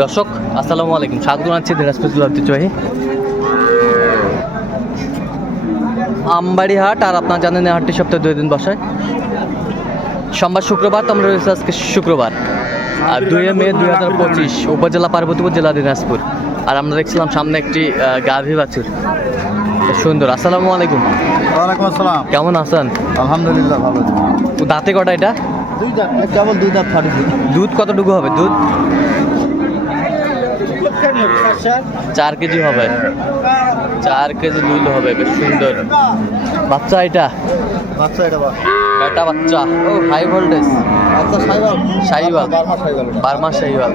দর্শক আসসালামু আলাইকুম, স্বাগত জানাচ্ছি দিনাজপুর জেলার ঐতিহ্যবাহী আমবাড়ি হাট। আর আপনারা জানেন এই হাটটি সপ্তাহে 2 দিন বসে, সোমবার শুক্রবার। তো আমরা রয়েছে আজকে শুক্রবার আর 2 মে 2025, উপজেলা পার্বতীপুর, জেলা দিনাজপুর। আর আমরা দেখছিলাম সামনে একটি গাভী বাছুর, সুন্দর। আসসালামু আলাইকুম। ওয়ালাইকুম আসসালাম। কেমন আছেন? আলহামদুলিল্লাহ ভালো। দাঁতে কটা এটা? দুই দাঁত, কেবল দুই দাঁত ফাটিছে। দুধ কতটুকু হবে? দুধ 4 কেজি হবে। 4 কেজি দুধ হবে, বেশ সুন্দর। বাচ্চা এটা? বাচ্চা এটা বেটা বাচ্চা। ও হাই ভোল্টেজ। বাচ্চা সাইবাল। সাইবাল, বারমা সাইবাল। বার্মা সাইবাল।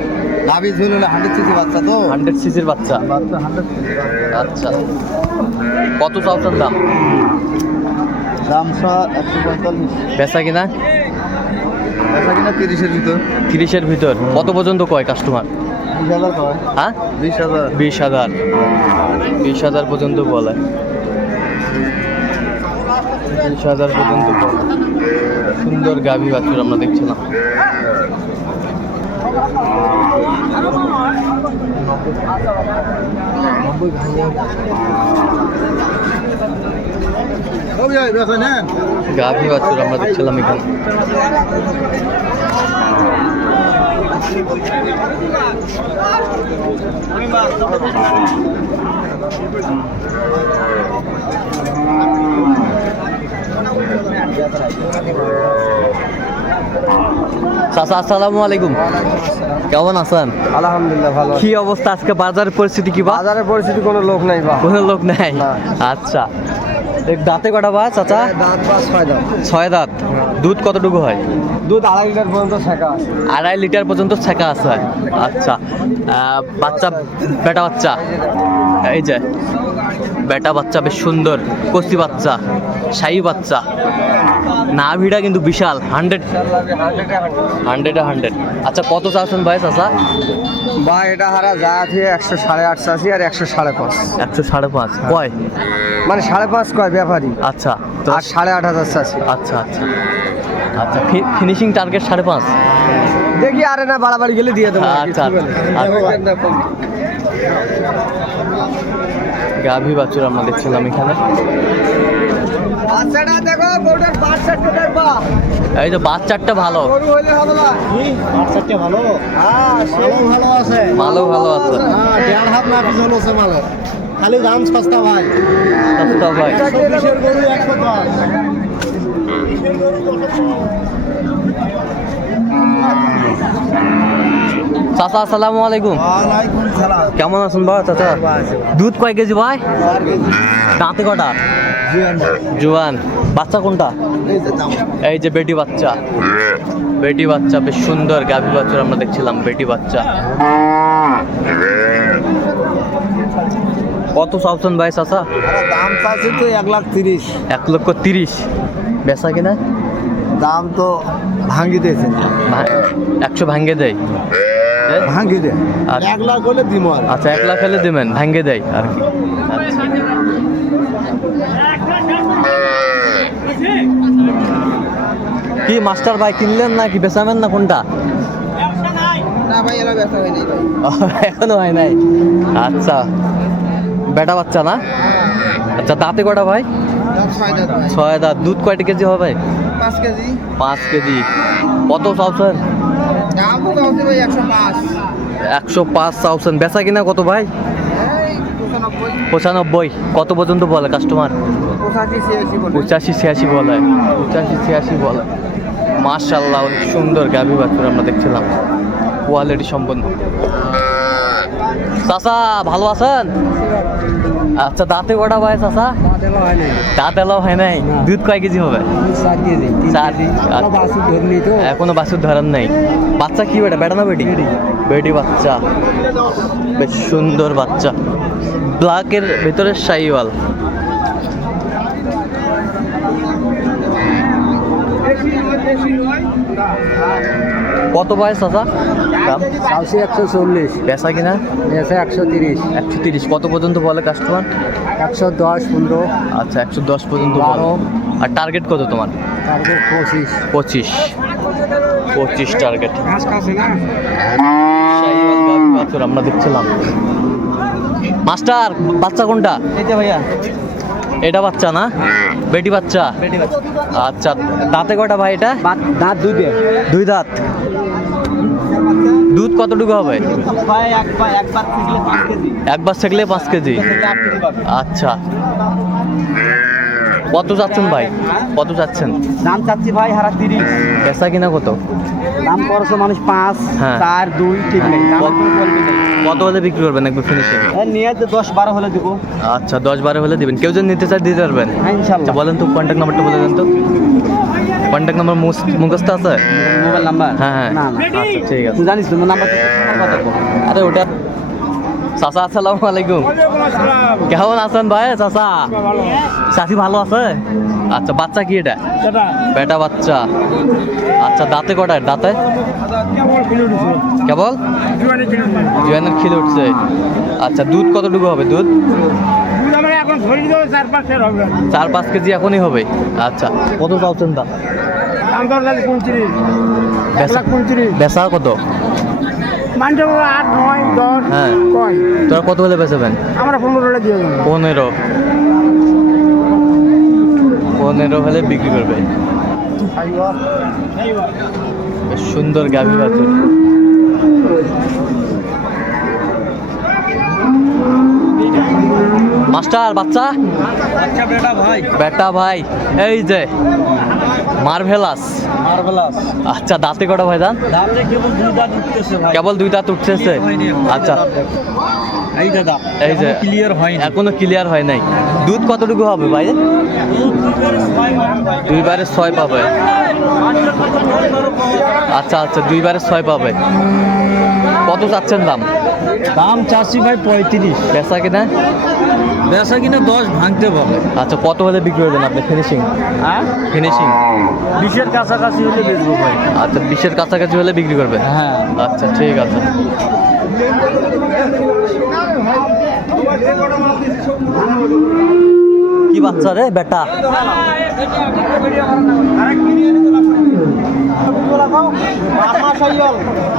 নাভি ঝুল হলে 100 সিসি বাচ্চা তো। 100 সিসির বাচ্চা। বাচ্চা 100 সিসি। আচ্ছা, কত চাওছেন দাম? দাম 145। বেচা কিনা? বেচা কিনা 30-এর ভিতর। 30-এর ভিতর। কত পর্যন্ত কয় কাস্টমার? 20,000 কয়। হ্যাঁ 20,000। 20,000। 20,000 পর্যন্ত বলে। 20,000 পর্যন্ত বলে। সুন্দর গাভী বাছুর আমরা দেখছিলাম। গাভী বাছুর আমরা দেখছিলাম এখানে। চাচা আসসালামু আলাইকুম, কেমন আছেন? আলহামদুলিল্লাহ ভালো। কি অবস্থা আজকে বাজারের পরিস্থিতি? কি বাজারের পরিস্থিতি কোনো লোক নাই বা। কোনো লোক নাই? না। আচ্ছা, দাঁতে কটা বা চাচা? দাঁত বা 6 দাঁত। 6 দাঁত। দুধ কতটুকু হয়? দুধ 2.5 লিটার পর্যন্ত ছেঁকা আছে। 2.5 লিটার পর্যন্ত ছেঁকা আছে। আচ্ছা, বাচ্চা বেটা বাচ্চা, এই যে বেটা বাচ্চা, বেশ সুন্দর কচি বাচ্চা, শাহী বাচ্চা। নাভিটা কিন্তু বিশাল। 100 100। আচ্ছা, কত চাচ্ছেন ভাই চাচা? বা এটা হারা যা আছে 108.5 আছে আর 105.5। 105.5 কয়? মানে 5.5 কয় ব্যাপারী। আচ্ছা তো। আর 8.5 আছে। আচ্ছা আচ্ছা আচ্ছা, ফিনিশিং টার্গেট 5.5। দেখি আরে না বাড়াবাড়ি গেলে দিয়ে দেবো। আচ্ছা গাভী বাছুর আমরা দেখছিলাম এখানে। বাচ্চাটা দেখো, বউটার বাচ্চাটা দেখবা। এই যে বাচ্চাটা ভালো। গরু হইলে হবে না। বাচ্চাটা ভালো। হ্যাঁ, ভালো আছে। ভালো আছে। হ্যাঁ, 1.5 হাত না পিছন আছে মালের। খালি দাম সস্তা ভাই। সস্তা ভাই। 20-এর গরু 110। চাচা আসসালামু আলাইকুম। ওয়ালাইকুম সালাম। কেমন আছেন ভাই চাচা? দুধ কয় কেজি ভাই? 4 কেজি। দাঁতে কটা? জুয়ান। বাচ্চা কোনটা? এই যে বেটি বাচ্চা। বেটি বাচ্চা, বেশ সুন্দর গাভী বাছুর আমরা দেখছিলাম। বেটি বাচ্চা। কত চাচ্ছেন ভাই চাচা? দাম চাচ্ছি তো 1,30,000। 1,30,000। বেচা কিনা? দাম তো ভাঙ্গি দিয়েছেন। 100 ভাঙ্গে দেয়। ভাঙ্গি দে। আচ্ছা। 1 লাখ হলে দিব। আচ্ছা, 1 লাখ হলে দেবেন, ভাঙ্গে দেয় আর কি। আচ্ছা। কি মাস্টার ভাই কিনলেন নাকি বেচাবেন না কোনটা? না ভাই, এলা ব্যস্ত হয়নি ভাই। এখনো হয় নাই। আচ্ছা, বেটা বাচ্চা না? আচ্ছা, দাঁতে কটা ভাই? 6 দাঁত। দুধ কয়টা কেজি হবে? 5 কেজি। 5 কেজি। কত চাচ্ছেন? দাম তো হচ্ছে ভাই 105। 105 চাচ্ছেন। বেচা কিনা কত ভাই? 95। কত পর্যন্ত বলে কাস্টমার? 85-86 বলে। 85-86 বলে। মাশাআল্লাহ, অনেক সুন্দর গাভী বাছুর আমরা দেখছিলাম, কোয়ালিটি সম্পন্ন। চাচা ভালো আছেন? আচ্ছা, দাঁতে কটা ভাই চাচা? দাঁত এলাও হয় নাই। দুধ কয় কেজি হবে? 4 কেজি। 4। এখনো বাছুর ধরার নাই। বাচ্চা কি বেটা? বেটা না বেটি? বেটি বাচ্চা, বেশ সুন্দর বাচ্চা। ব্ল্যাকের ভেতরে শাহিওয়াল। কত বয়স চাচা? দাম? 140। বেচা কিনা? 130। 130। কত পর্যন্ত বলে কাস্টমার? 110, 15। আচ্ছা, 110 পর্যন্ত বলে। আর টার্গেট কত তোমার? টার্গেট 25। 25 টার্গেট। ঘাস খাচ্ছে না। শাহিওয়াল গাভী বাছুর বাছুর আমরা দেখছিলাম। মাস্টার বাচ্চা কোনটা? এইটা ভাইয়া এটা বাচ্চা না, বেটি বাচ্চা। বেটি বাচ্চা। আচ্ছা, দাঁতে কয়টা ভাই এটা? দাঁত দুই দিয়ে দুই দাঁত। দুধ কতটুকু হবে? ভাই একবার থাকলে 5 কেজি। একবার থাকলে 5 কেজি। 8 কেজি পাবে। আচ্ছা, কত যাচ্ছেন ভাই? কত যাচ্ছেন? দাম চাচ্ছি ভাই হারা 30। বেচা কিনা কত? দাম করছে মানুষ 5 হ্যাঁ। 4 2 ঠিক নেই, দামের কোনো কোয়ালিটি নেই। কত হলে বিক্রি করবেন একবার ফিনিশিং? নিয়ে 10 12 হলে দিব। আচ্ছা, 10-12 হলে দিবেন। কেউ যদি নিতে চায় দিতে পারবেন? হ্যাঁ আচ্ছা, ইনশাআল্লাহ। বলেন তো কন্ট্যাক্ট নাম্বারটা বলে দেন তো। কন্ট্যাক্ট নাম্বার মুখস্থ আছে? Mobile number? হ্যাঁ, হ্যাঁ। না না। আচ্ছা, ঠিক আছে। তুই জানিস তো নাম্বার কথা বল। আরে ওটা চাচা, আসসালামু আলাইকুম। কেমন আছেন ভাই? চাচা চাচি ভালো আছে? আচ্ছা, বাচ্চা কি এটা? বেটা বাচ্চা। আচ্ছা, দাঁতে কটা? দাঁতে কেবল জুয়ানের খিলে উঠছে। আচ্ছা, দুধ কতটুকু হবে? দুধ 4-5 কেজি এখনই হবে। আচ্ছা, কত চাচ্ছেন দাম? বেচা কত? হ্যাঁ, তোরা কত হলে বেচবেন? আমরা 15 দিয়ে দেবো। 15 হলে বিক্রি করবে। বেশ সুন্দর গাভী বাছুর। মাস্টার বাচ্চা? আচ্ছা বেটা ভাই। বেটা ভাই, এই যে মার্ভেলাস। আচ্ছা, দাঁতে কটা ভাই? দাঁত দাঁতে কেবল 2 দাঁত উঠতেছে ভাই। কেবল 2 দাঁত উঠতেছে। আচ্ছা, এই দাদা এই যে ক্লিয়ার হয়নি। এখনো ক্লিয়ার হয় নাই। দুধ কতটুকু হবে ভাই? 2 6 পাবে। আচ্ছা আচ্ছা, 2 6 পাবে। কত চাচ্ছেন দাম? দাম চাচ্ছি ভাই 35। বেচা কিনা? বেচা কিনা 10 ভাঙতে পাবে। আচ্ছা, কত হলে বিক্রি করবেন আপনি? ফিনিশিং হ্যাঁ, ফিনিশিং 20-এর কাছাকাছি হলে বেচবো ভাই। আচ্ছা, 20-এর কাছাকাছি হলে বিক্রি করবেন। হ্যাঁ। আচ্ছা, ঠিক আছে। কি বাচ্চা রে বেটা?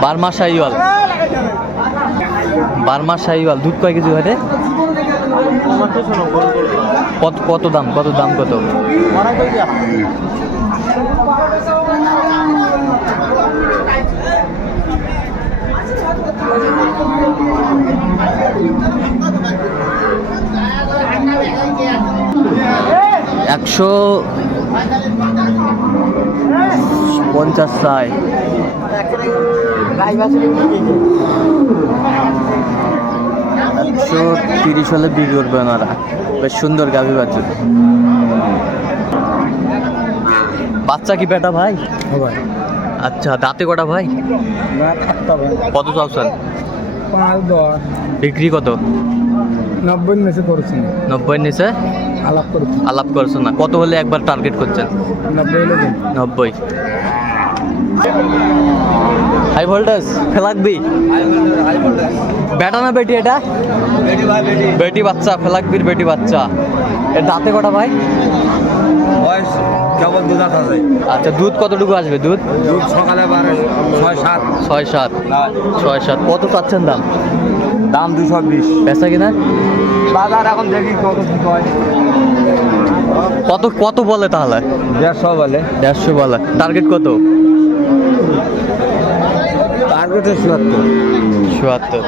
বার্মা শাহিওয়াল। বার্মা শাহিওয়াল। দুধ কয় কেজি হয় রে? কত কত দাম? কত দাম? কত? একশো 50 চাই। 130 হলে বিক্রি করবে ওনারা। বেশ সুন্দর গাভী বাছুর। বাচ্চা কি বেটা ভাই? আচ্ছা, দাঁতে কটা ভাই? কত চাচ্ছেন? 5-10 বিক্রি কত? 90 নিচে করছি না। 90 নিচে আলাপ করছি। আলাপ করছেন না? কত হলে একবার টার্গেট করছেন? 90 হলে দিন। 90। হাই ভোল্টেজ ফেলাকবি। বেটা না বেটি এটা? বেটি ভাই বেটি। বেটি বাচ্চা, ফেলাকবির বেটি বাচ্চা। এর দাঁতে কটা ভাই? বয়স কেবল 2 দাঁত আছে। আচ্ছা, দুধ কতটুকু আসবে? দুধ দুধ সকালে 6-7। 6-7। 6-7। কত চাচ্ছেন দাম? দাম 220। বেচা কিনা? বাজার এখন দেখি কত কি কয়। কত কত বলে তাহলে? 150 বলে। 150 বলে। টার্গেট কত? টার্গেটে 77। 77।